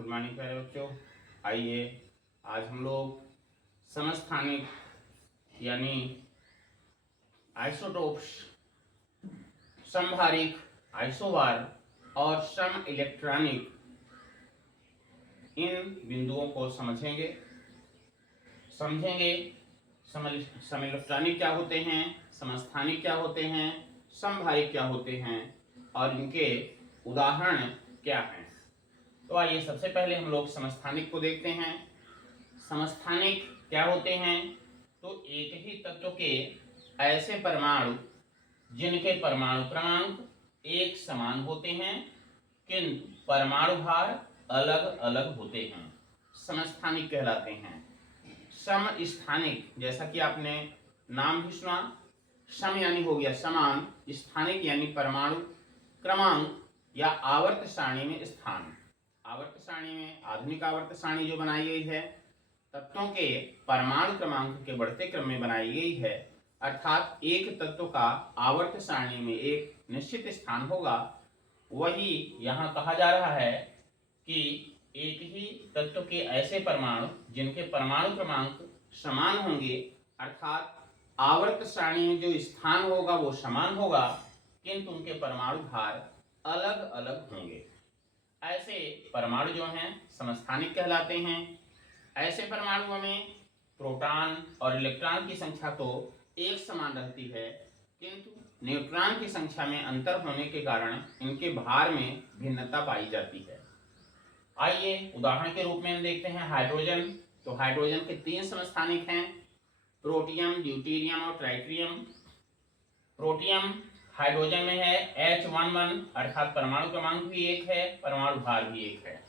Good morning प्यारे बच्चों। आइए आज हम लोग समस्थानिक यानी आइसोटोप्स, समभारिक, आइसोबार और सम इलेक्ट्रॉनिक इन बिंदुओं को समझेंगे। सम इलेक्ट्रॉनिक क्या होते हैं, समस्थानिक क्या होते हैं, समभारिक क्या होते हैं और इनके उदाहरण क्या हैं। तो आइए सबसे पहले हम लोग समस्थानिक को देखते हैं। समस्थानिक क्या होते हैं? तो एक ही तत्व के ऐसे परमाणु जिनके परमाणु क्रमांक एक समान होते हैं किंतु परमाणु भार अलग अलग होते हैं, समस्थानिक कहलाते हैं। समस्थानिक जैसा कि आपने नाम भी सुना, सम यानी हो गया समान, स्थानिक यानी परमाणु क्रमांक या आवर्त सारणी में स्थान। आवर्त सारणी में आधुनिक आवर्त सारणी जो बनाई गई है तत्वों के परमाणु क्रमांक के बढ़ते क्रम में बनाई गई है, अर्थात एक तत्व का आवर्त सारणी में एक निश्चित स्थान होगा। वही यहाँ कहा जा रहा है कि एक ही तत्व के ऐसे परमाणु जिनके परमाणु क्रमांक समान होंगे, अर्थात आवर्त सारणी में जो स्थान होगा वो समान होगा किंतु उनके परमाणु भार अलग अलग होंगे। ऐसे परमाणु जो हैं समस्थानिक कहलाते हैं। ऐसे परमाणुओं में प्रोटॉन और इलेक्ट्रॉन की संख्या तो एक समान रहती है किंतु न्यूट्रॉन की संख्या में अंतर होने के कारण इनके भार में भिन्नता पाई जाती है। आइए उदाहरण के रूप में हम देखते हैं हाइड्रोजन। तो हाइड्रोजन के तीन समस्थानिक हैं, प्रोटियम, ड्यूटेरियम और ट्राइटिरियम। प्रोटियम हाइड्रोजन में है H11 अर्थात परमाणु क्रमांक भी एक है, परमाणु भार भी एक है।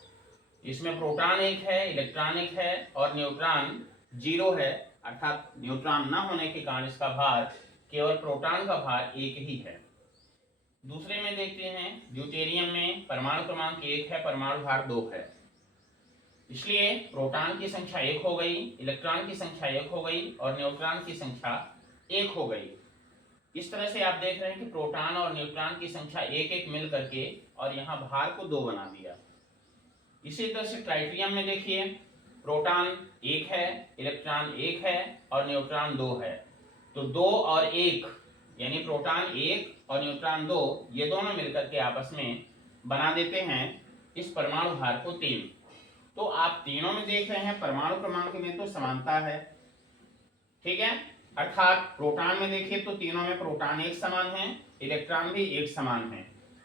इसमें प्रोटॉन एक है, इलेक्ट्रॉन एक है और न्यूट्रॉन 0 है, अर्थात न्यूट्रॉन न होने के कारण इसका भार केवल प्रोटॉन का भार एक ही है। दूसरे में देखते हैं ड्यूटेरियम में परमाणु क्रमांक 1 है, परमाणु भार 2 है। इसलिए प्रोटॉन की संख्या 1 हो गई, इलेक्ट्रॉन की संख्या 1 हो गई और न्यूट्रॉन की संख्या 1 हो गई। इस तरह से आप देख रहे हैं कि प्रोटॉन और न्यूट्रॉन की संख्या एक एक मिल करके और यहाँ भार को 2 बना दिया। इसी तरह से ट्राइटिरियम में देखिए प्रोटॉन 1 है, इलेक्ट्रॉन 1 है और न्यूट्रॉन 2 है। तो 2 और 1 यानी प्रोटॉन 1 और न्यूट्रॉन 2 ये दोनों मिलकर के आपस में बना देते हैं इस परमाणु भार को 3। तो आप तीनों में देख रहे हैं परमाणु क्रमांक में तो समानता है, ठीक है। अर्थात प्रोटॉन में देखिए तो तीनों में प्रोटॉन एक समान है, इलेक्ट्रॉन भी एक समान है।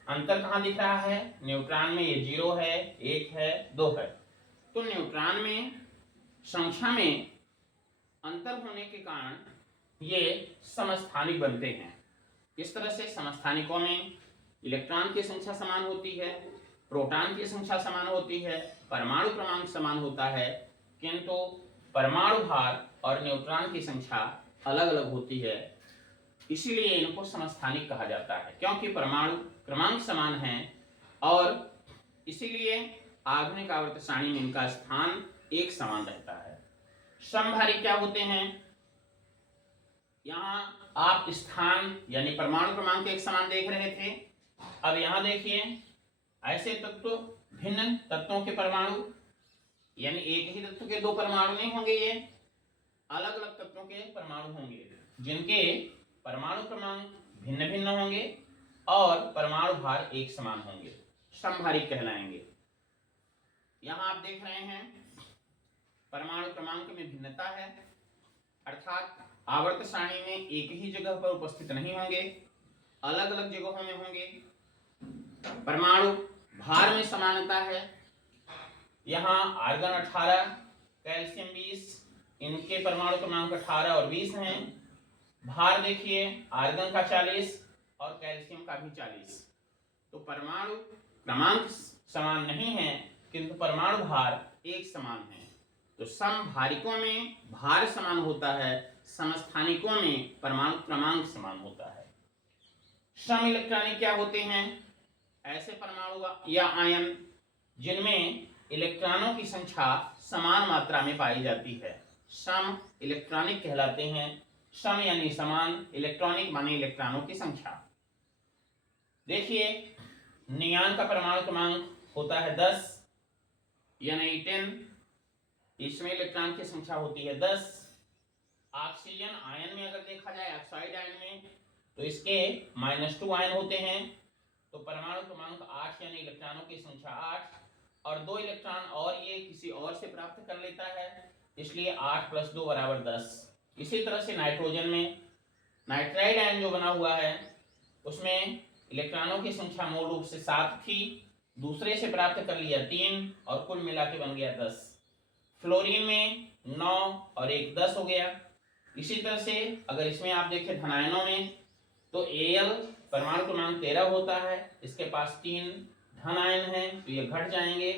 अंतर कहाँ दिख रहा है? न्यूट्रॉन में ये 0 है, 1 है, 2 है। तो न्यूट्रॉन में संख्या में अंतर होने के कारण ये समस्थानिक बनते हैं। इस तरह से समस्थानिकों में इलेक्ट्रॉन की संख्या समान होती है, प्रोटॉन की संख्या समान होती है, परमाणु क्रमांक समान होता है किंतु परमाणु भार और न्यूट्रॉन की संख्या अलग अलग होती है। इसीलिए इनको समस्थानिक कहा जाता है क्योंकि परमाणु क्रमांक समान हैं और इसीलिए आधुनिक आवर्त सारणी में इनका स्थान एक समान रहता है। समभारिक क्या होते हैं? यहाँ आप स्थान यानी परमाणु क्रमांक एक समान देख रहे थे, अब यहाँ देखिए ऐसे तत्व भिन्न तत्वों के परमाणु यानी एक ही तत्व के 2 परमाणु नहीं होंगे, ये अलग अलग तत्वों के परमाणु होंगे जिनके परमाणु क्रमांक भिन्न भिन्न होंगे और परमाणु भार एक समान होंगे, समभारिक कहलाएंगे। यहाँ आप देख रहे हैं परमाणु क्रमांक में भिन्नता है, अर्थात आवर्त सारणी में एक ही जगह पर उपस्थित नहीं होंगे, अलग अलग जगहों में होंगे। परमाणु भार में समानता है, यहाँ आर्गन 18, कैल्शियम 20, इनके परमाणु क्रमांक 18 और 20 हैं। भार देखिए आर्गन का 40 और कैल्शियम का भी 40। तो परमाणु क्रमांक समान नहीं है किंतु परमाणु भार एक समान है। तो समभारिकों में भार समान होता है, समस्थानिकों में परमाणु क्रमांक समान होता है। सम इलेक्ट्रॉनिक क्या होते हैं? ऐसे परमाणु या आयन जिनमें इलेक्ट्रॉनों की संख्या समान मात्रा में पाई जाती है, सम इलेक्ट्रॉनिक कहलाते हैं। सम यानी समान, इलेक्ट्रॉनिक माने इलेक्ट्रॉनों की संख्या। देखिए नियान का परमाणु क्रमांक होता है 10, यानी 10, इसमें इलेक्ट्रॉन की संख्या होती है 10। ऑक्सीजन आयन में अगर देखा जाए, ऑक्साइड आयन में, तो इसके -2 आयन होते हैं। तो परमाणु क्रमांक 8 यानी इलेक्ट्रॉनों की संख्या 8, और 2 इलेक्ट्रॉन और ये किसी और से प्राप्त कर लेता है, इसलिए 8 + 2 = 10। इसी तरह से नाइट्रोजन में नाइट्राइड आयन जो बना हुआ है, उसमें इलेक्ट्रॉनों की संख्या मूल रूप से 7 थी, दूसरे से प्राप्त कर लिया 3, और कुल मिला के बन गया 10। फ्लोरीन में 9 और 1 10 हो गया। इसी तरह से अगर इसमें आप देखें धनायनों में, तो Al परमाणु क्रमांक 13 होता है, इसके पास 3 धन आयन है, तो ये घट जाएंगे,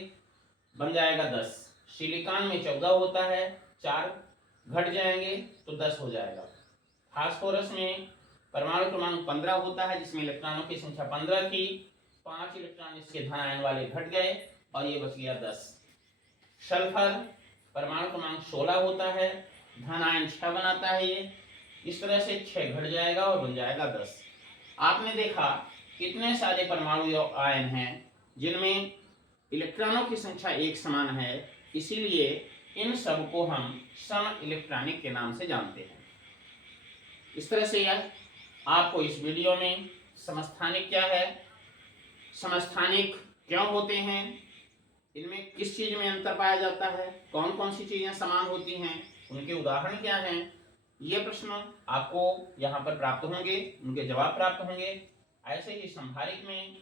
बन जाएगा 10। सिलिकॉन में 14 होता है, 4 घट जाएंगे तो 10 हो जाएगा। फास्फोरस में परमाणु क्रमांक 15 होता है, जिसमें इलेक्ट्रॉनों की संख्या 15 थी, 5 इलेक्ट्रॉन इसके धन आयन वाले घट गए और ये बच गया 10। सल्फर परमाणु क्रमांक 16 होता है, धन आयन 6 बनाता है ये, इस तरह से 6 घट जाएगा और बन जाएगा 10। आपने देखा कितने सारे परमाणु आयन हैं जिनमें इलेक्ट्रॉनों की संख्या एक समान है, इसीलिए इन सब को हम सम इलेक्ट्रॉनिक के नाम से जानते हैं। इस तरह से आपको इस वीडियो में समस्थानिक क्या है, समस्थानिक क्यों होते हैं, इनमें किस चीज में अंतर पाया जाता है, कौन कौन सी चीजें समान होती हैं, उनके उदाहरण क्या हैं, ये प्रश्न आपको यहाँ पर प्राप्त होंगे, उनके जवाब प्राप्त होंगे। ऐसे ही संभारिक में